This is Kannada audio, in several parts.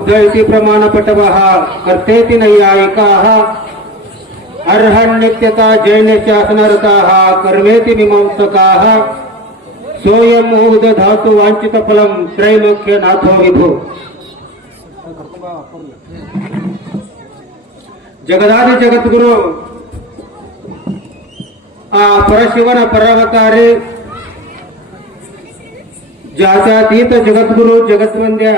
इति प्रमाणपटवः कर्तेति नैयायिकाः अर्हन्नित्यता जैनशासनरताः कर्मेति मीमांसकाः सोऽयं ऊर्ध्वधातु वाञ्छितफलं त्रैलोक्यनाथो विभु। ಜಗದಾದಿ ಜಗದ್ಗುರು ಆ ಪರಶಿವನ ಪರಾವತಾರಿ ಜಾತ್ಯತೀತ ಜಗದ್ಗುರು ಜಗದ್ವಂದ್ಯ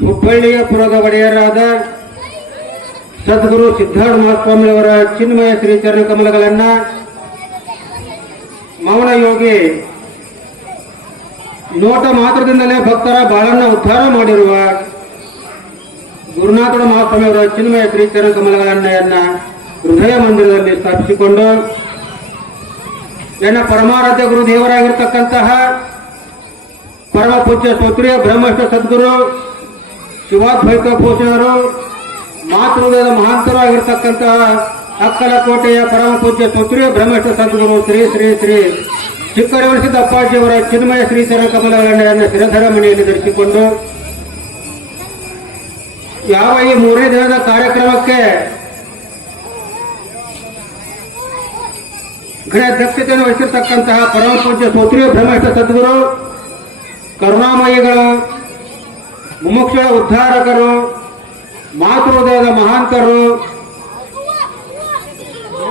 ಹುಬ್ಬಳ್ಳಿಯ ಪುರದ ಒಡೆಯರಾದ ಸದ್ಗುರು ಸಿದ್ಧಾರ್ಥ ಮಹಾಸ್ವಾಮಿಯವರ ಚಿನ್ಮಯ ಶ್ರೀಚರಣ ಕಮಲಗಳನ್ನ ಮೌನ ಯೋಗಿ ನೋಟ ಮಾತ್ರದಿಂದಲೇ ಭಕ್ತರ ಬಾಳನ್ನ ಉದ್ಧಾರ ಮಾಡಿರುವ ಗುರುನಾಥ ಮಹಾಸ್ವಾಮಿಯವರ ಚಿನ್ಮಯ ಶ್ರೀಚರಣ ಕಮಲಗಳನ್ನ ಹೃದಯ ಮಂದಿರದಲ್ಲಿ ಸ್ಥಾಪಿಸಿಕೊಂಡು ಎನ್ನ ಪರಮಾರಾಧ್ಯ ಗುರು ದೇವರಾಗಿರ್ತಕ್ಕಂತಹ ಪರಮ ಪೂಜ್ಯ ಶ್ರೋತ್ರಿಯ ಬ್ರಹ್ಮಶ್ರ ಸದ್ಗುರು ಶಿವಾದ್ವೈತ ಭೂಷಣರು ಮಾತೃವೇದ ಮಹಾಂತರಾಗಿರ್ತಕ್ಕಂತಹ ಅಕ್ಕಲಕೋಟೆಯ ಪರಮ ಪೂಜ್ಯ ಶ್ರೋತ್ರಿಯ ಬ್ರಹ್ಮಶ್ರ ಸದ್ಗುರು ಶ್ರೀ ಶ್ರೀ ಶ್ರೀ ಚಿಕ್ಕರವಳಿಸಿದ ಅಪ್ಪಾಜಿಯವರ ಚಿನ್ಮಯ ಶ್ರೀಚರಣ ಕಮಲಗಳನ್ನ ಶಿರಧರ ಮನೆಯಲ್ಲಿ ಧರಿಸಿಕೊಂಡು ಯಾವ ಈ ಮೂರನೇ ದಿನದ ಕಾರ್ಯಕ್ರಮಕ್ಕೆ ಅಧ್ಯಕ್ಷತೆಯನ್ನು ವಹಿಸಿರ್ತಕ್ಕಂತಹ ಪರಮ ಪೂಜ್ಯ ಶ್ರೋತ್ರಿಯ ಬ್ರಹ್ಮಶ್ರ ಸದ್ಗುರು ಕರುಣಾಮಯಿಗಳು ಮುಮುಕ್ಷ ಉದ್ಧಾರಕರು ಮಾತೃಹೃದಯದ ಮಹಾಂತರು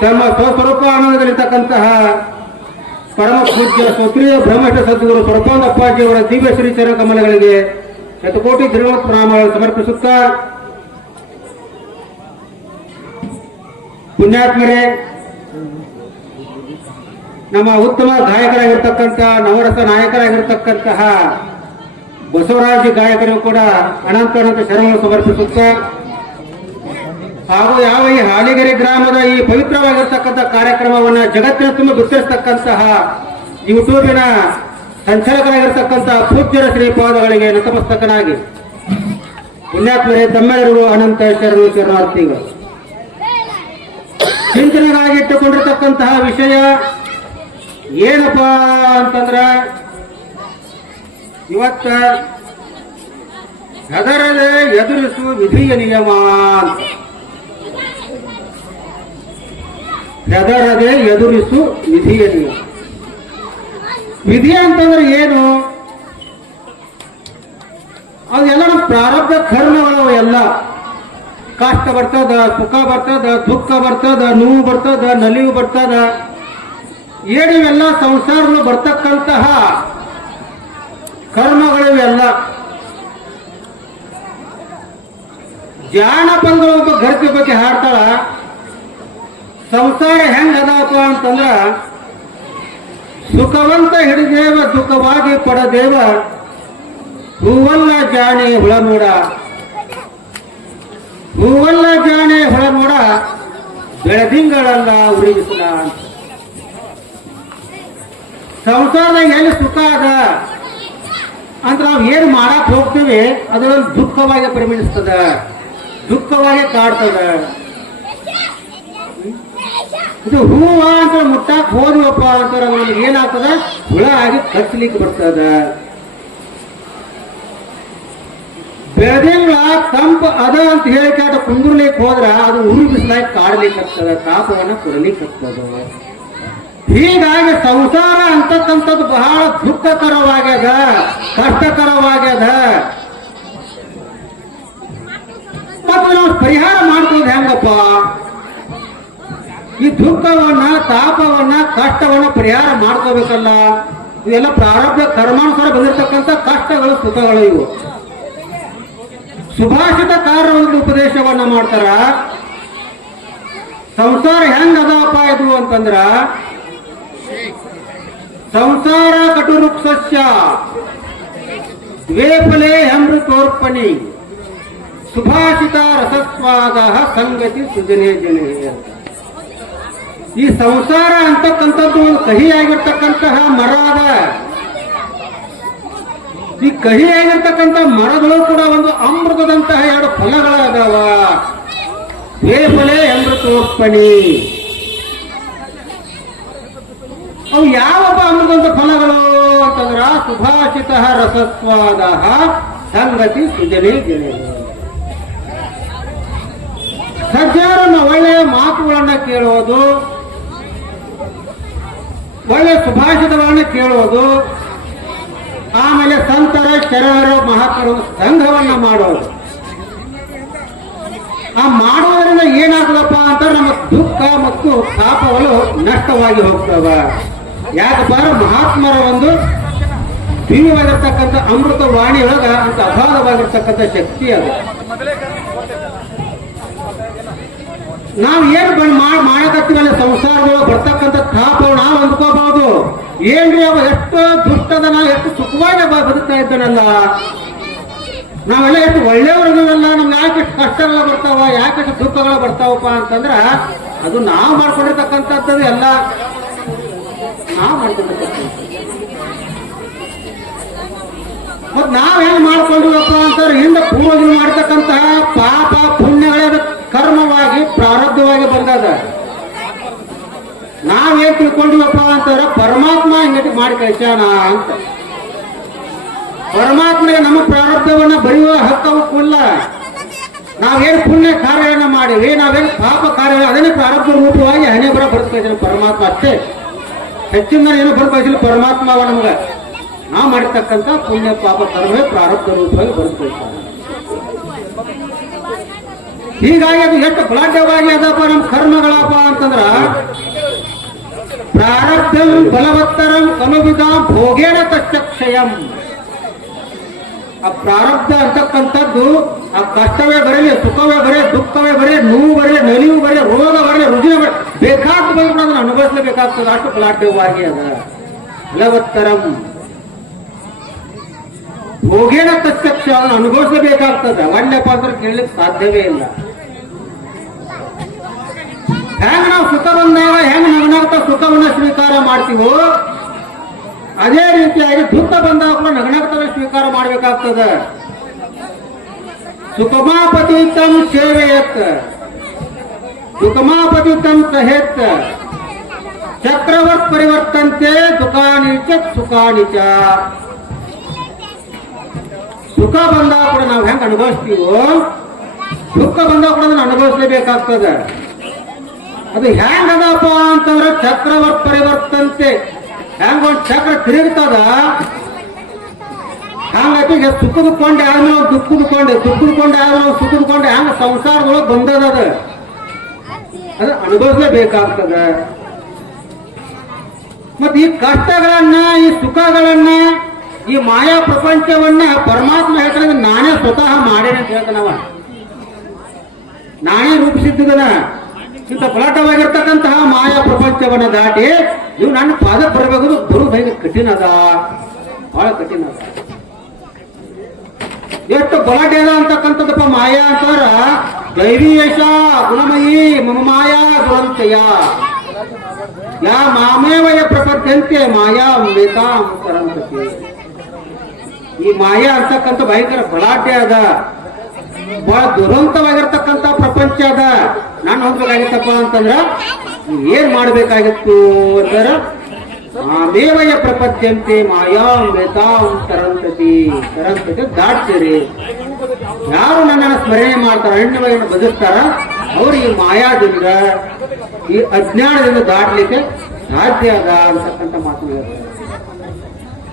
ತಮ್ಮ ಸ್ವಸ್ವರೂಪ ಆನಂದದಲ್ಲಿರ್ತಕ್ಕಂತಹ ಪರಮ ಪೂಜ್ಯ ಶ್ರೋತ್ರಿಯ ಬ್ರಹ್ಮಶ್ರ ಸದ್ಗುರು ಸ್ವರೂಪಾನಂದ ಅಪ್ಪಾಜಿಯವರ ದಿವ್ಯ ಶ್ರೀಚರಣ ಕಮಲಗಳಿಗೆ ಶತಕೋಟಿ ಧನ್ಯವಾದ ಪ್ರಣಾಮಗಳನ್ನು ಸಮರ್ಪಿಸುತ್ತಾ, ಪುಣ್ಯಾತ್ಮರೇ, ನಮ್ಮ ಉತ್ತಮ ಗಾಯಕರಾಗಿರ್ತಕ್ಕಂತಹ ನವರಸ ನಾಯಕರಾಗಿರ್ತಕ್ಕಂತಹ ಬಸವರಾಜ ಗಾಯಕರು ಕೂಡ ಅನಂತ ಶರಣವನ್ನು ಸಮರ್ಪಿಸುತ್ತಾ, ಹಾಗೂ ಯಾವ ಈ ಹಾಲಿಗೆರೆ ಗ್ರಾಮದ ಈ ಪವಿತ್ರವಾಗಿರ್ತಕ್ಕಂಥ ಕಾರ್ಯಕ್ರಮವನ್ನು ಜಗತ್ತಿನ ತುಂಬ ಬಿತ್ತರಿಸತಕ್ಕಂತಹ ಯೂಟ್ಯೂಬಿನ ಸಂಚಾಲಕರಾಗಿರ್ತಕ್ಕಂತಹ ಪೂಜ್ಯರ ಶ್ರೀಪಾದಗಳಿಗೆ ನತಮಸ್ತಕನಾಗಿ ಪುಣ್ಯಾತ್ಮರೇ ತಮ್ಮೆಲ್ಲರಿಗೂ ಅನಂತ ಶರಣಾರ್ಥಿಗಳು. ಚಿಂತನೆಗಾಗಿ ಇಟ್ಟುಕೊಂಡಿರ್ತಕ್ಕಂತಹ ವಿಷಯ ಏನಪ್ಪಾ ಅಂತಂದ್ರ, ಇವತ್ತ ಹೆದರದೆ ಎದುರಿಸು ವಿಧಿಯ ನಿಯಮ. ಹೆದರದೆ ಎದುರಿಸು ವಿಧಿಯ ನಿಯಮ. ವಿಧಿ ಅಂತಂದ್ರೆ ಏನು? ಅದೆಲ್ಲ ನಮ್ಮ ಪ್ರಾರಬ್ಧ ಕರ್ಮಗಳು. ಎಲ್ಲ ಕಷ್ಟ ಬರ್ತದ, ಸುಖ ಬರ್ತದ, ದುಃಖ ಬರ್ತದ, ನೋವು ಬರ್ತದ, ನಲಿವು ಬರ್ತದ, ಏನಿವೆಲ್ಲ ಸಂಸಾರಗಳು ಬರ್ತಕ್ಕಂತಹ ಕರ್ಮಗಳಿವೆಲ್ಲ. ಜಾನಪದಗಳು ಒಬ್ಬ ಗರ್ತಿ ಬಗ್ಗೆ ಹಾಡ್ತಾಳ, ಸಂಸಾರ ಹೆಂಗದಪ್ಪ ಅಂತಂದ್ರ, ಸುಖವಂತ ಹಿಡಿದೇವ ದುಃಖವಾಗಿ ಪಡದೇವ ಹೂವಲ್ಲ ಜಾಣೆ ಹುಳ ನೋಡ, ಹೂವಲ್ಲ ಜಾಣೆ ಹುಳ ನೋಡ ಬೆಳದಿಂಗಳಲ್ಲ ಉರಿಗಿಸಲ. ಸಂಸಾರದಾಗ ಎಲ್ಲಿ ಸುಖ ಅದ ಅಂತ ನಾವು ಏನು ಮಾಡಕ್ ಹೋಗ್ತೀವಿ ಅದರಲ್ಲಿ ದುಃಖವಾಗಿ ಪರಿಗಣಿಸ್ತದ, ದುಃಖವಾಗಿ ಕಾಡ್ತದ. ಇದು ಹೂವ ಅಂತ ಮುಟ್ಟಾಕ್ ಹೋದ್ವಪ್ಪ ಅಂತಾರೆ, ನಮ್ಗೆ ಏನಾಗ್ತದ, ಹುಳ ಆಗಿ ಕಚ್ಚಲಿಕ್ಕೆ ಬರ್ತದ. ಬೆಳದಿಂಗಳ ತಂಪ ಅದ ಅಂತ ಹೇಳಿಕಾಟ ಕುಂದುರ್ಲಿಕ್ಕೆ ಹೋದ್ರ ಅದು ಉರಿ ಬಿಸಿಲಾಗಿ ಕಾಡ್ಲಿಕ್ಕೆ ಆಗ್ತದ, ತಾಪವನ್ನ ಕೊಡಲಿಕ್ಕೆ ಆಗ್ತದ. ಹೀಗಾಗಿ ಸಂಸಾರ ಅಂತಕ್ಕಂಥದ್ದು ಬಹಳ ದುಃಖಕರವಾಗ್ಯದ, ಕಷ್ಟಕರವಾಗ್ಯದ. ಮತ್ತು ನಾವು ಪರಿಹಾರ ಮಾಡ್ಕೋದು ಹೆಂಗಪ್ಪ? ಈ ದುಃಖವನ್ನ, ತಾಪವನ್ನ, ಕಷ್ಟವನ್ನ ಪರಿಹಾರ ಮಾಡ್ಕೋಬೇಕಲ್ಲ. ಇವೆಲ್ಲ ಪ್ರಾರಬ್ಧ ಕರ್ಮಾನುಸಾರ ಬಂದಿರತಕ್ಕಂಥ ಕಷ್ಟಗಳು, ಸುಖಗಳು. ಇವು ಸುಭಾಷಿತಕಾರ ಒಂದು ಉಪದೇಶವನ್ನ ಮಾಡ್ತಾರ. ಸಂಸಾರ ಹೆಂಗದಪ್ಪ ಇದು ಅಂತಂದ್ರ, ಸಂಸಾರ ಕಟುರುಕ್ಷಸ್ಯ ದ್ವೇಫಲೆ ಅಮೃತೋರ್ಪಣಿ ಸುಭಾಷಿತ ರಸಸ್ವಾದ ಸಂಗತಿ ಸುಜನೆ ಜನೆ. ಈ ಸಂಸಾರ ಅಂತಕ್ಕಂಥದ್ದು ಒಂದು ಕಹಿಯಾಗಿರ್ತಕ್ಕಂತಹ ಮರ ಅದ. ಈ ಕಹಿಯಾಗಿರ್ತಕ್ಕಂಥ ಮರಗಳು ಕೂಡ ಒಂದು ಅಮೃತದಂತಹ ಎರಡು ಫಲಗಳಾದವ. ದ್ವೇಫಲೆ ಅಮೃತೋರ್ಪಣಿ. ಅವು ಯಾವಪ್ಪ ಅಮೃತಂತ ಫಲಗಳು ಅಂತಂದ್ರ, ಸುಭಾಷಿತ ರಸಸ್ವಾದ ಸಂಗತಿ ಸುಜನೆ ಗೆಳೆಯರು. ಸಜ್ಜನರನ್ನ ಒಳ್ಳೆಯ ಮಾತುಗಳನ್ನ ಕೇಳುವುದು, ಒಳ್ಳೆಯ ಸುಭಾಷಿತಗಳನ್ನ ಕೇಳುವುದು, ಆಮೇಲೆ ಸಂತರ ಶರಣರ ಮಹಾತ್ಮರ ಸಂಘವನ್ನ ಮಾಡೋದು. ಆ ಮಾಡುವುದರಿಂದ ಏನಾಗದಪ್ಪ ಅಂತ ನಮ್ಮ ದುಃಖ ಮತ್ತು ತಾಪಗಳು ನಷ್ಟವಾಗಿ ಹೋಗ್ತವ. ಯಾಕಪ್ಪ ಮಹಾತ್ಮರ ಒಂದು ದಿವ್ಯವಾಗಿರ್ತಕ್ಕಂಥ ಅಮೃತ ವಾಣಿಯೊಳಗ ಅಂತ ಅಗಾಧವಾಗಿರ್ತಕ್ಕಂಥ ಶಕ್ತಿ ಅದು. ನಾವು ಏನು ಮಾಡಕತ್ತೀವಲ್ಲ ಸಂಸಾರಗಳು ಬರ್ತಕ್ಕಂಥ ತಾಪವು ನಾವು ಅಂದ್ಕೋಬಹುದು. ಏನ್ರಿ ಅವ ಎಷ್ಟು ದುಷ್ಟದನ, ಎಷ್ಟು ಸುಖವಾಗಿ ಬದುಕ್ತಾ ಇದ್ದಾನಲ್ಲ, ನಾವೆಲ್ಲ ಎಷ್ಟು ಒಳ್ಳೆಯವ್ರಲ್ಲ, ನಮ್ಗೆ ಯಾಕೆ ಕಷ್ಟಗಳು ಬರ್ತಾವ, ಯಾಕೆ ದುಃಖಗಳು ಬರ್ತಾವಪ್ಪ ಅಂತಂದ್ರ ಅದು ನಾವು ಮಾಡ್ಕೊಂಡಿರ್ತಕ್ಕಂಥದ್ದು ಎಲ್ಲ ನಾವು ಮಾಡ್ಕೊಂಡಿರ್ತಕ್ಕಂಥ. ಮತ್ ನಾವ್ ಹೆಂಗ್ ಮಾಡ್ಕೊಂಡಿವಪ್ಪ ಅಂತಂದ್ರೆ ಹಿಂದೆ ಪೂರ್ವಜರು ಮಾಡ್ತಕ್ಕಂತಹ ಪಾಪ ಪುಣ್ಯಗಳೇ ಕರ್ಮವಾಗಿ ಪ್ರಾರಬ್ಧವಾಗಿ ಬಂದದ. ನಾವೇನ್ ತಿಳ್ಕೊಂಡಿವಪ್ಪ ಅಂತಂದ್ರೆ ಪರಮಾತ್ಮ ಹಿಂಗತಿ ಮಾಡಿ ಕಳ್ಸ್ಯಾನ ಅಂತ. ಪರಮಾತ್ಮಗೆ ನಮ್ಮ ಪ್ರಾರಬ್ಧವನ್ನ ಬರೆಯುವ ಹಕ್ಕಲ್ಲ. ನಾವೇನು ಪುಣ್ಯ ಕಾರ್ಯಗಳನ್ನ ಮಾಡಿವಿ, ನಾವೇನು ಪಾಪ ಕಾರ್ಯ ಅದನ್ನೇ ಪ್ರಾರಬ್ಧ ರೂಪವಾಗಿ ಹಣೆ ಬರ ಬದುಕೈತಿಲ್ಲ ಪರಮಾತ್ಮ ಅಷ್ಟೇ. ಹೆಚ್ಚಿನ ಏನು ಬದುಕೈತಿಲ್ಲ ಪರಮಾತ್ಮವ ನಮ್ಗ. ನಾವು ಮಾಡಿರ್ತಕ್ಕಂಥ ಪುಣ್ಯ ಪಾಪ ಕರ್ಮವೇ ಪ್ರಾರಬ್ಧ ರೂಪವಾಗಿ ಬದುಕೈತಾರೆ. ಹೀಗಾಗಿ ಅದು ಎಷ್ಟು ಬಲಾಢ್ಯವಾಗಿ ಅದಪ್ಪ ನಮ್ಮ ಕರ್ಮಗಳಪ್ಪ ಅಂತಂದ್ರ ಪ್ರಾರಬ್ಧಂ ಬಲವತ್ತರಂ ಕಲುವಿದ ಭೋಗೇನ ತಕ್ಷಯಂ. ಆ ಪ್ರಾರಬ್ಧ ಅಂತಕ್ಕಂಥದ್ದು ಆ ಕಷ್ಟವೇ ಬರಲಿ, ಸುಖವೇ ಬರಲಿ, ದುಃಖವೇ ಬರಲಿ, ನೋವು ಬರಲಿ, ನಲಿವು ಬರಲಿ, ರೋಗ ಬರಲಿ, ರುಜಿನ ಬರಲಿ, ಬೇಕಾದ ಅದನ್ನು ಅನುಭವಿಸಲೇಬೇಕಾಗ್ತದೆ. ಅಷ್ಟು ಬಲಾಢ್ಯವಾಗಿ ಅದ. ಬಲವತ್ತರಂ ಭೋಗೇನ ತಕ್ಷ ಅದನ್ನು ಅನುಭವಿಸಲೇಬೇಕಾಗ್ತದೆ. ಒಳ್ಳೆಪ್ಪ ಅಂದ್ರೆ ಕೇಳಲಿಕ್ಕೆ ಸಾಧ್ಯವೇ ಇಲ್ಲ. ಹೆಂಗ ನಾವು ಸುಖ ಬಂದಾಗ ಹೆಂಗ್ ನಗನಾಗ್ತಾ ಸುಖವನ್ನ ಸ್ವೀಕಾರ ಮಾಡ್ತೀವೋ ಅದೇ ರೀತಿಯಾಗಿ ದುಃಖ ಬಂದಾಗ ಕೂಡ ನಗನಾಗ್ತವೆ ಸ್ವೀಕಾರ ಮಾಡಬೇಕಾಗ್ತದೆ. ಸುಖಮಾಪತಿತಂ ಸೇವೆಯತ್ ಸುಖಮಾಪತಿತಂ ಸಹೇತ್ ಚಕ್ರವತ್ ಪರಿವರ್ತಂತೆ ದುಃಖಾನಿಚ ಸುಖಾನಿಚ. ಸುಖ ಬಂದಾಗ ಕೂಡ ನಾವು ಹೆಂಗ್ ಅನುಭವಿಸ್ತೀವೋ ದುಃಖ ಬಂದಾಗ ಕೂಡ ಅದನ್ನು ಅನುಭವಿಸಲೇಬೇಕಾಗ್ತದೆ. ಅದು ಹೆಂಗ್ ಅದಪ್ಪ ಅಂತಂದ್ರೆ ಚಕ್ರವತ್ ಪರಿವರ್ತಂತೆ. ಹೆಂಗ ಒಂದ್ ಚಕ್ರ ತಿರುಗ್ತದ ಹಂಗಾಗಿ ಸುಖದ್ಕೊಂಡೆ ಆದ್ಮೇಲೆ ದುಃಖದ್ಕೊಂಡೆ, ದುಃಖದ್ಕೊಂಡೆ ಆದ್ಮೇಲೆ ಸುಖದ್ಕೊಂಡೆ ಹಂಗ ಸಂಸಾರದೊಳಗೆ ಬಂದದ. ಅದು ಅನುಭವಿಸಲೇಬೇಕಾಗ್ತದ. ಮತ್ತೆ ಈ ಕಷ್ಟಗಳನ್ನ, ಈ ಸುಖಗಳನ್ನ, ಈ ಮಾಯಾ ಪ್ರಪಂಚವನ್ನ ಪರಮಾತ್ಮ ಹೇಳ್ತಾರೆ ನಾನೇ ಸ್ವತಃ ಮಾಡೇನೆ ಅಂತ ಹೇಳ್ತಾನವ. ನಾನೇ ರೂಪಿಸಿದ್ದನ. ಇಂಥ ಬಲಾಟವಾಗಿರ್ತಕ್ಕಂತಹ ಮಾಯಾ ಪ್ರಪಂಚವನ್ನ ದಾಟಿ ನೀವು ನನ್ನ ಪಾದ ಬರಬೇಕು ಬರುವುದು ಹೇಗೆ ಕಠಿಣ ಅದ, ಬಹಳ ಕಠಿಣ ಅದ. ಎಷ್ಟು ಬಲಾಟೆ ಅದ ಅಂತಕ್ಕಂಥದ್ದಪ್ಪ ಮಾಯಾ ಅಂತಾರ. ದೈವೀಯಶ ಗುಣಮಯಿ ಮಮ ಮಾಯಾ ದುರಂತೆಯ ಯಾ ಮಾಮೇವಯ ಪ್ರಪಂಚಂತೆ ಮಾಯಾ ಮೇತಾ ಕರಂತತಿ. ಈ ಮಾಯಾ ಅಂತಕ್ಕಂಥ ಭಯಂಕರ ಬಲಾಟೆ ಅದ, ಬಹಳ ದುರಂತವಾಗಿರ್ತಕ್ಕಂಥ ಪ್ರಪಂಚ ಅದ. ನಾನು ಹೋಗ್ಬೇಕಾಗಿತ್ತಪ್ಪ ಅಂತಂದ್ರ ಏನ್ ಮಾಡ್ಬೇಕಾಗಿತ್ತು ಅಂತಾರ ಮಾಮೇವಯ ಪ್ರಪಂಚಂತೆ ಮಾಯಾ ಮೇತಾಂ ತರಂತತಿ. ತರಂತತಿ ದಾಟ್ತೀರಿ. ಯಾರು ನನ್ನನ್ನು ಸ್ಮರಣೆ ಮಾಡ್ತಾರ, ಅರಣ್ಯವಾಗಿ ಬದುಕ್ತಾರ, ಅವ್ರು ಈ ಮಾಯಾದಿಂದ, ಈ ಅಜ್ಞಾನದಿಂದ ದಾಟ್ಲಿಕ್ಕೆ ಸಾಧ್ಯ ಅದ ಅಂತಕ್ಕಂಥ ಮಾತನ್ನು ಹೇಳ್ತಾರೆ.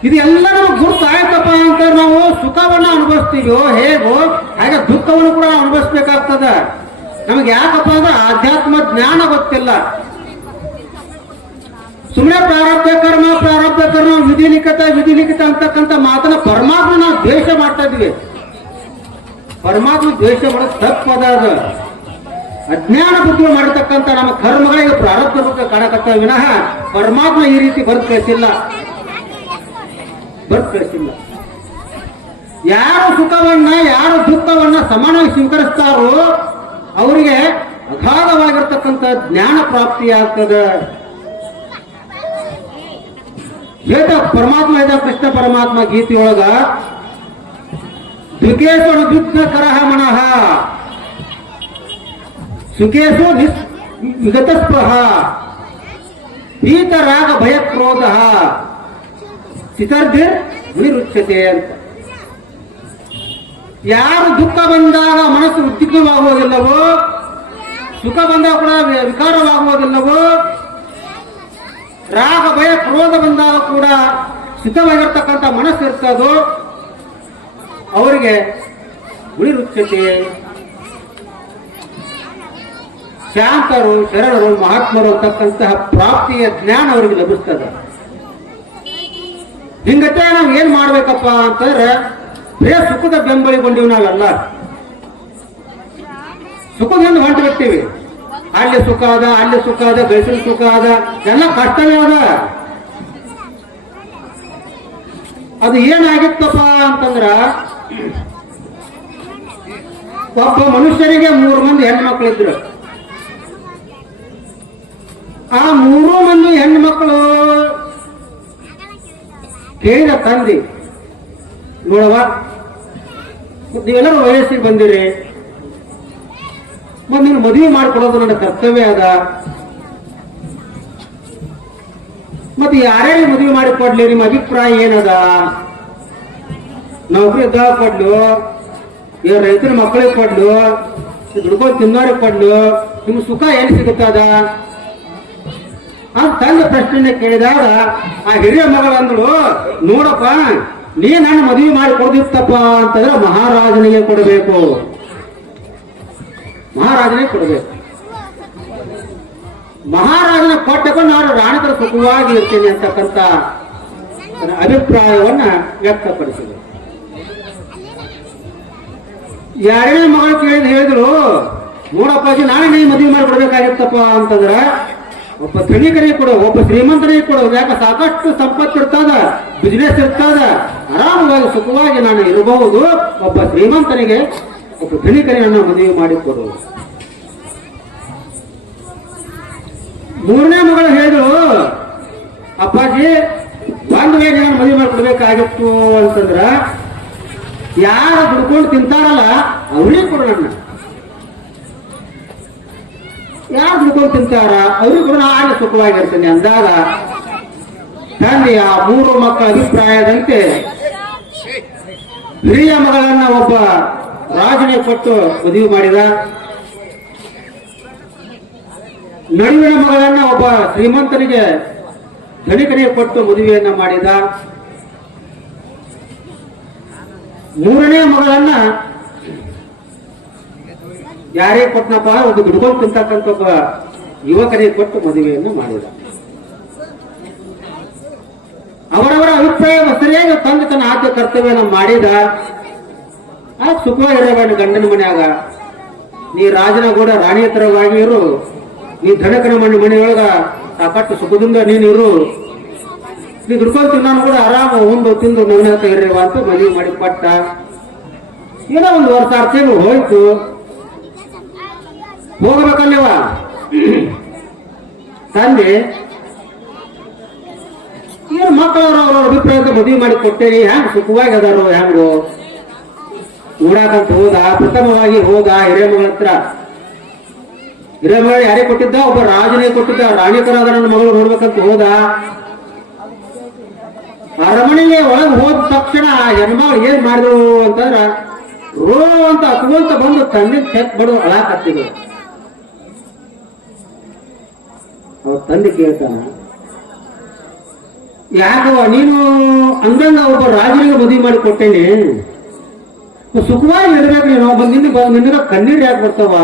ಇದು ಎಲ್ಲ ನಮಗೆ ಗುರುತಾಯ್ತಪ್ಪ ಅಂತ ನಾವು ಸುಖವನ್ನ ಅನುಭವಿಸ್ತೀವೋ ಹೇಗೋ ಹಾಗೆ ದುಃಖವನ್ನು ಕೂಡ ಅನುಭವಿಸ್ಬೇಕಾಗ್ತದ. ನಮಗೆ ಯಾಕಪ್ಪ ಅಂದ್ರೆ ಆಧ್ಯಾತ್ಮ ಜ್ಞಾನ ಗೊತ್ತಿಲ್ಲ. ಸುಮ್ಮನೆ ಪ್ರಾರಬ್ಧ ಕರ್ಮ ವಿಧಿಲಿಖಿತ ಅಂತಕ್ಕಂಥ ಮಾತನ್ನ ಪರಮಾತ್ಮ ನಾವು ದ್ವೇಷ ಮಾಡ್ತಾ ಇದ್ವಿ. ಪರಮಾತ್ಮ ದ್ವೇಷ ಮಾಡೋದು ತಪ್ಪದ. ಅದು ಅಜ್ಞಾನ ಬುದ್ಧಿ ಮಾಡಿರ್ತಕ್ಕಂಥ ನಮ್ಮ ಕರ್ಮಗಳಿಗೆ ಪ್ರಾರಬ್ಧ ಬಗ್ಗೆ ಕಾಣಕತ್ತ ವಿನಃ ಪರಮಾತ್ಮ ಈ ರೀತಿ ಬರ್ದು ಕಳಿಸಿಲ್ಲ. ಯಾರು ಸುಖವನ್ನ ಯಾರು ದುಃಖವನ್ನ ಸಮಾನವಾಗಿ ಸ್ವೀಕರಿಸ್ತಾರೋ ಅವರಿಗೆ ಅಗಾಧವಾಗಿರ್ತಕ್ಕಂಥ ಜ್ಞಾನ ಪ್ರಾಪ್ತಿಯಾಗ್ತದೆ. ಪರಮಾತ್ಮ ಇದ್ದ ಕೃಷ್ಣ ಪರಮಾತ್ಮ ಗೀತೆಯೊಳಗ ದುಃಖೇಶು ಅನುದ್ವಿಗ್ನಕರಃ ಮನಃ ಸುಖೇಶು ವಿಗತಸ್ಪೃಹ ಭೀತರಾಗ ಭಯಕ್ರೋಧ ಚಿತರ್ಭಿರ್ ವಿರುಚ್ಯತೆ ಅಂತ. ಯಾರು ದುಃಖ ಬಂದಾಗ ಮನಸ್ಸು ಉದ್ವಿಗ್ನವಾಗುವುದಿಲ್ಲವೋ, ಸುಖ ಬಂದಾಗ ಕೂಡ ವಿಕಾರವಾಗುವುದಿಲ್ಲವೋ, ರಾಗ ಭಯ ಕ್ರೋಧ ಬಂದಾಗ ಕೂಡ ಸಿದ್ಧವಾಗಿರ್ತಕ್ಕಂಥ ಮನಸ್ಸು ಇರ್ತದೋ ಅವರಿಗೆ ಗುಳಿರುಚ್ಯತೆ, ಶಾಂತರು, ಶರಣರು, ಮಹಾತ್ಮರು ಅಂತಕ್ಕಂತಹ ಪ್ರಾಪ್ತಿಯ ಜ್ಞಾನ ಅವರಿಗೆ ಲಭಿಸ್ತದೆ. ಹಿಂಗತ್ತೆ ನಾವು ಏನ್ ಮಾಡ್ಬೇಕಪ್ಪ ಅಂತಂದ್ರೆ ಬರೇ ಸುಖದ ಬೆಂಬಲಿಗೊಂಡಿವಿ. ನಾವೆಲ್ಲ ಸುಖದಿಂದ ಹೊಂಟು ಬಿಡ್ತೀವಿ. ಅಲ್ಲಿ ಸುಖ ಅದ, ಅಲ್ಲಿ ಸುಖ ಅದ, ಬೆಳೆಸಿನ ಸುಖ ಅದ, ಎಲ್ಲ ಕಷ್ಟವೇ ಅದ. ಅದು ಏನಾಗಿತ್ತಪ್ಪ ಅಂತಂದ್ರ ಒಬ್ಬ ಮನುಷ್ಯರಿಗೆ 3 ಮಂದಿ ಹೆಣ್ಮಕ್ಳಿದ್ರು. ಆ 3 ಮಂದಿ ಹೆಣ್ಮಕ್ಳು ಕೇಳಿದ ತಂದೆ, ನೋಡವ ನೀವೆಲ್ಲರೂ ವಯಸ್ಸಿಗೆ ಬಂದಿರಿ, ಮತ್ತೆ ನೀನು ಮದುವೆ ಮಾಡಿಕೊಡೋದು ನನ್ನ ಕರ್ತವ್ಯ ಅದ. ಮತ್ತೆ ಯಾರ್ಯಾರಿಗೆ ಮದುವೆ ಮಾಡಿಕೊಡ್ಲಿ, ನಿಮ್ಮ ಅಭಿಪ್ರಾಯ ಏನದ? ನೌಕರಿ ಇದ್ದಾಗ ಕೊಡ್ಲು, ಇವ್ರ ರೈತರ ಮಕ್ಕಳಿಗೆ ಕೊಡ್ಲು, ದುಡ್ಕೊಂಡು ತಿನ್ನೋರಿಗೆ ಕೊಡ್ಲು, ನಿಮ್ ಸುಖ ಎಲ್ಲಿ ಸಿಗುತ್ತದ ಅಂತ ತಂದೆ ಪ್ರಶ್ನೆ ಕೇಳಿದಾಗ ಆ ಹಿರಿಯ ಮಗಳಂದಳು, ನೋಡಪ್ಪ ನೀ ನನ್ನ ಮದುವೆ ಮಾಡಿ ಕೊಡ್ದಿತ್ತಪ್ಪ ಅಂತಂದ್ರೆ ಮಹಾರಾಜನಿಗೆ ಕೊಡಬೇಕು, ಮಹಾರಾಜನಿಗೆ ಕೊಡಬೇಕು. ಮಹಾರಾಜನ ಕೊಟ್ಟಕೊಂಡು ನಾನು ರಾಣಿತರ ಸುಖವಾಗಿ ಇರ್ತೇನೆ ಅಂತಕ್ಕಂಥ ಅಭಿಪ್ರಾಯವನ್ನ ವ್ಯಕ್ತಪಡಿಸಿದರು. ಎರಡನೇ ಮಗಳು ಕೇಳಿದ್ ಹೇಳಿದ್ರು, ನೋಡಪ್ಪಾಜಿ ನಾನೇ ನೀ ಮದುವೆ ಮಾಡಿ ಕೊಡ್ಬೇಕಾಗಿತ್ತಪ್ಪ ಅಂತಂದ್ರ ಒಬ್ಬ ಧನಿಕನಿಗೆ ಕೊಡು, ಒಬ್ಬ ಶ್ರೀಮಂತನಿಗೆ ಕೊಡು. ಯಾಕೆ ಸಾಕಷ್ಟು ಸಂಪತ್ತು ಇರ್ತದ, ಬಿಸ್ನೆಸ್ ಇರ್ತದ, ಆರಾಮವಾಗಿ ಸುಖವಾಗಿ ನಾನು ಇರಬಹುದು. ಒಬ್ಬ ಶ್ರೀಮಂತನಿಗೆ, ಒಬ್ಬ ಧನಿಕನಿಗೆ ನನ್ನ ಮದುವೆ ಮಾಡಿಕೊಡು. ಮೂರನೇ ಮಗಳು ಹೇಳಿದ್ರು, ಅಪ್ಪಾಜಿ ಒಂದು ವೇಳೆ ನಾನು ಮದುವೆ ಮಾಡಿಕೊಡ್ಬೇಕಾಗಿತ್ತು ಅಂತಂದ್ರ ಯಾರು ದುಡ್ಕೊಂಡು ತಿಂತಾರಲ್ಲ ಅವ್ರಿಗೆ ಕೊಡು, ನನ್ನ ಯಾರು ದುಡ್ಕೊಂಡು ತಿಂತಾರ ಅವ್ರಿಗೆ ಕೂಡ ನಾನು ಸುಖವಾಗಿರ್ತೇನೆ ಅಂದಾಗ ತಂದೆ ಆ 3 ಮಕ್ಕಳ ಅಭಿಪ್ರಾಯದಂತೆ ಹಿರಿಯ ಮಗಳನ್ನ ಒಬ್ಬ ರಾಜನಿಗೆ ಕೊಟ್ಟು ಮದುವೆ ಮಾಡಿದ. ನಡುವಿನ ಮಗಳನ್ನ ಒಬ್ಬ ಶ್ರೀಮಂತನಿಗೆ ಧನಿಕನಿಗೆ ಕೊಟ್ಟು ಮದುವೆಯನ್ನ ಮಾಡಿದ. 3ನೇ ಮಗಳನ್ನ ಯಾರೇ ಕೊಟ್ಟನಪ್ಪ, ಒಂದು ದುಡ್ಕೊಂಡು ತಿಂತಕ್ಕಂಥ ಒಬ್ಬ ಯುವಕರಿಗೆ ಕೊಟ್ಟು ಮದುವೆಯನ್ನು ಮಾಡಿದ. ಅವರವರ ಅಭಿಪ್ರಾಯ ಸರಿಯಾಗಿ ತಂದೆ ತನ್ನ ಆದ್ಯ ಕರ್ತವ್ಯನ ಮಾಡಿದ. ಆ ಸುಖವಾಗಿರುವ ಗಂಡನ ಮನೆಯಾಗ ನೀ ರಾಜನ ಕೂಡ ರಾಣಿಯ ತರವಾಗಿ ಇರು, ನೀ ಧನಕನ ಮನೆಯೊಳಗ ಸಾಕಷ್ಟು ಸುಖದಿಂದ ನೀನಿರು, ನೀ ದುಡ್ಕೊಂಡು ತಿನ್ನಾನು ಕೂಡ ಆರಾಮ ಉಂಡು ತಿಂದು ನವನ ತೆಗಿರುವ ಅಂತ ಮದುವೆ ಮಾಡಿ ಕೊಟ್ಟ. ಏನೋ 1 ವರ್ಷ 6 ತಿಂಗಳು ಹೋಯ್ತು. ಹೋಗ್ಬೇಕಲ್ಲವ ತಂದೆ ಏನು ಮಕ್ಕಳವ್ರ ಅವ್ರವ್ರ ಅಭಿಪ್ರಾಯದ ಮದುವೆ ಮಾಡಿ ಕೊಟ್ಟೇನಿ, ಹ್ಯಾಂಗ ಸುಖವಾಗಿ ಅದಾರೋ ಹ್ಯಾಂಗೋ ನೋಡಾಕಂತ ಹೋದ. ಪ್ರಥಮವಾಗಿ ಹೋದ ಹಿರೇಮಗಳ ಹತ್ರ. ಹಿರೇಮಗಳು ಯಾರಿಗೆ ಕೊಟ್ಟಿದ್ದ? ಒಬ್ಬ ರಾಜನಿಗೆ ಕೊಟ್ಟಿದ್ದ. ರಾಣಿಕರಾದ ನನ್ನ ಮಗಳು ನೋಡ್ಬೇಕಂತ ಹೋದ. ಅರಮನೆಗೆ ಒಳಗೆ ಹೋದ ತಕ್ಷಣ ಹೆಣ್ಮಗಳು ಏನ್ ಮಾಡಿದ್ರು ಅಂತಂದ್ರ ರೋ ಅಂತ ಹತ್ಕೊಂತ ಬಂದು ತಂದೆ ಚೆಕ್ ಬಡದು ಅಳಾಕತ್ತಿದ್ರು. ಅವ್ರ ತಂದೆ ಕೇಳ್ತಾನ, ಯಾಕವ ನೀನು ಅಂದಂಗ ಒಬ್ಬ ರಾಜನಿಗೆ ಮದುವೆ ಮಾಡಿ ಕೊಟ್ಟೇನಿ, ಸುಖವಾಗಿ ಇರ್ಬೇಕು ನೀನು, ನಿನಗ ಕಣ್ಣೀರ್ ಯಾಕೆ ಬರ್ತಾವ,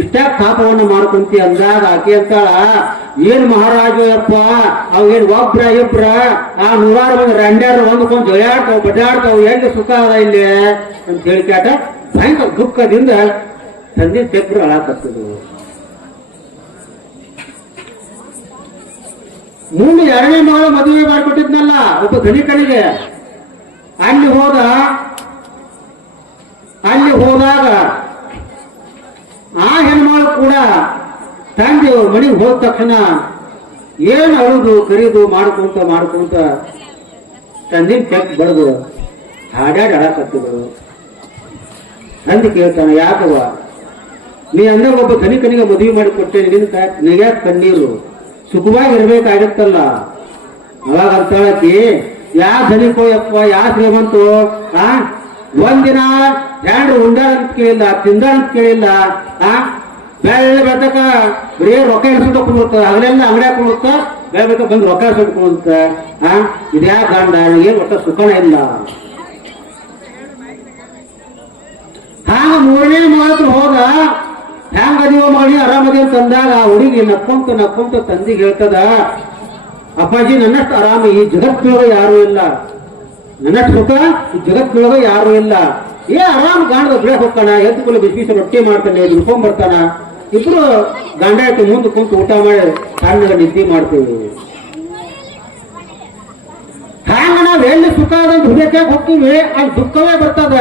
ಇಷ್ಟ್ಯಾಕ್ ಪಾಪವನ್ನ ಮಾಡ್ಕೊಂತಿ ಅಂದಾಗ ಆಕೆ ಅಂತಾಳ, ಏನ್ ಮಹಾರಾಜಪ್ಪ ಅವೇನ್ ಒಬ್ರ ಇಬ್ರ ಆ 100 ಮಂದಿ ರಂಡ್ಯಾರು ಒಂದ್ಕೊಂಡ್ ಜೊಳ್ಯಾಡ್ತಾವ ಬಡ್ಡಾಡ್ತಾವ, ಎಲ್ಲಿ ಸುಖ ಅದ ಇಲ್ಲಿ ಅಂತ ಹೇಳಿಕ್ಯಾಟ ಭಯಂಕರ ದುಃಖದಿಂದ ತಂದೆ ತೆಗ್ರು ಅಳಾಕತ್ತಿದ್ರು. ಮುಂದೆ 2ನೇ ಮಗಳು ಮದುವೆ ಮಾಡಿಕೊಟ್ಟಿದ್ನಲ್ಲ ಒಬ್ಬ ಧನಿಕನಿಗೆ, ಅಲ್ಲಿ ಹೋದಾಗ ಆ ಹೆಣ್ಮಗಳು ಕೂಡ ತಂದೆ ಮನೆಗೆ ಹೋದ ತಕ್ಷಣ ಏನು ಅಳುದು ಕರೀದು ಮಾಡ್ಕೊಂತ ತಂದೆ ಚೆಕ್ ಬಡದು ಹಾಡಾಡಿ ಅಳಕತ್ತಿದ್ರು. ತಂದೆ ಕೇಳ್ತಾನೆ, ಯಾಕವ ನೀ ಅಂದಾಗ ಒಬ್ಬ ಧನಿಕನಿಗೆ ಮದುವೆ ಮಾಡಿ ಕೊಟ್ಟೆ, ನಿನಗ್ಯಾಕ ಕಣ್ಣೀರು, ಸುಖವಾಗಿ ಇರ್ಬೇಕಾಗತ್ತಲ್ಲ. ಅವಾಗ ಅಂತಾಳಕಿ, ಯಾ ಧನಿಕೋ ಯಪ್ಪ, ಯಾ ಶ್ರೀಮಂತೋ, ಒಂದಿನ ಹ್ಯಾಂಡ್ರಿ ಉಂಡಾಳ ಅಂತ ಕೇಳಿಲ್ಲ, ತಿಂದಾಳ ಅಂತ ಕೇಳಿಲ್ಲ. ಬೆಳ್ಳ ಬೆಳತಕ ಬರೀ ರೊಕ್ಕ ಇಡ್ಸ್ಕೊಂಡು ಕುಂದಿರ್ತ, ಅದನ್ನೆಲ್ಲ ಅಂಗಡಿ ಹಾಕೊಂಡ್ತ ಬೆಳಬೇಕ ಬಂದು ರೊಕ್ಕ ಇಡ್ಸ್ಕೊಂಡು ಕುಂದಿರ್ತ. ಇದ್ಯಾ ಗಂಡ ಏನ್ ಒಟ್ಟ ಸುಖನ ಇಲ್ಲ. ಹಾಗ ಮೂರನೇ ಮಾತ್ರ ಹೋದ, ಹ್ಯಾಂಗ ಅದೀವ ಮಗನಿ ಆರಾಮದಿ ಅಂತ ಅಂದಾಗ ಆ ಹುಡುಗಿ ನಕ್ಕೊಂತ ತಂದಿಗೆ ಹೇಳ್ತದ, ಅಪ್ಪಾಜಿ ನನ್ನಷ್ಟು ಆರಾಮ ಈ ಜಗತ್ತಿನೊಳಗ ಯಾರು ಇಲ್ಲ, ನನ್ನಷ್ಟು ಸುಖ ಈ ಜಗತ್ತಿನೊಳಗ ಯಾರು ಇಲ್ಲ. ಆರಾಮ್ ಗಾಣದ ಬೆಳಕ್ ಹೋಗ್ತಾನ, ಎದ್ದು ಕೂಲ ಬಿಸಿ ಬಿಸಿ ರೊಟ್ಟಿ ಮಾಡ್ತಾನೆ, ದುಡ್ಕೊಂಡ್ ಬರ್ತಾನ. ಇಬ್ರು ಗಂಡ ಆಯ್ತು ಮುಂದೆ ಕುಂತು ಊಟ ಮಾಡಿ ಸಣ್ಣಗ ನಿದ್ದೆ ಮಾಡ್ತೀವಿ. ಹ್ಯಾಂಗ ನಾವ್ ಎಲ್ಲಿ ಸುಖ ಆದಂತ ಹುಡುಕ್ಯಾಕ ಹೋಗ್ತೀವಿ, ಅಲ್ಲಿ ದುಃಖವೇ ಬರ್ತದ.